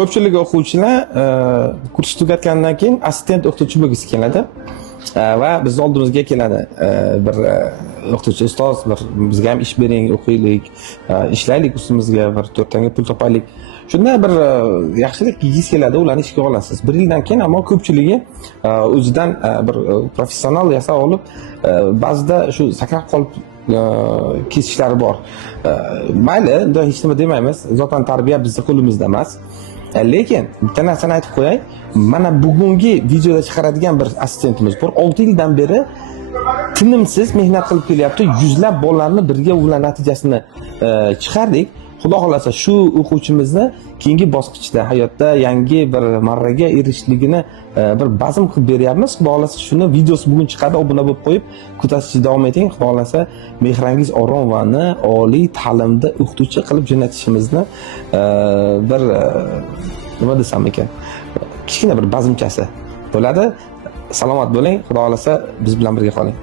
ko'pchilik o'quvchilar kurs tugatgandan keyin assistent o'qituvchi bo'lgisi keladi va biz oldimizga keladi. Bir o'qituvchi ustoz, bizga ham ish bering, o'qiylik, ishlaylik ustimizga, bir 4 tanga pul topaylik. Shunda bir yaxshilik qilgisi keladi, ularni ishga olasiz. 1 yildan keyin ammo ko'pchiligi o'zidan bir professional yasab olib, ba'zida shu sakrab qolib kesishlari bor. Mayli, unda hech nima demaymiz. Zotan tarbiya bizning qo'limizda emas. Lekin bitta narsani aytib qo'yay. Mana bugungi videoda chiqaradigan bir assistentimiz bor. 6 yildan beri tinimsiz mehnat qilib kelyapti. Yuzlab bolalarni birga ular natijasini chiqardik. Xudo xolasa shu o'quvchimizni keyingi bosqichda hayotda yangi bir marraga erishishligini bir bazm qilib beryapmiz. Xudo xolasa shuni videosi bugun chiqadi, obuna bo'lib qo'yib kutashni davom eting. Xudo xolasa Mehrangiz O'ronovani oliy ta'limda o'qituvchi qilib jo'natishimizni bir nima desam ekan, kichkina bir bazmchasi bo'ladi. Salomat bo'ling. Xudo xolasa biz bilan birga qoling.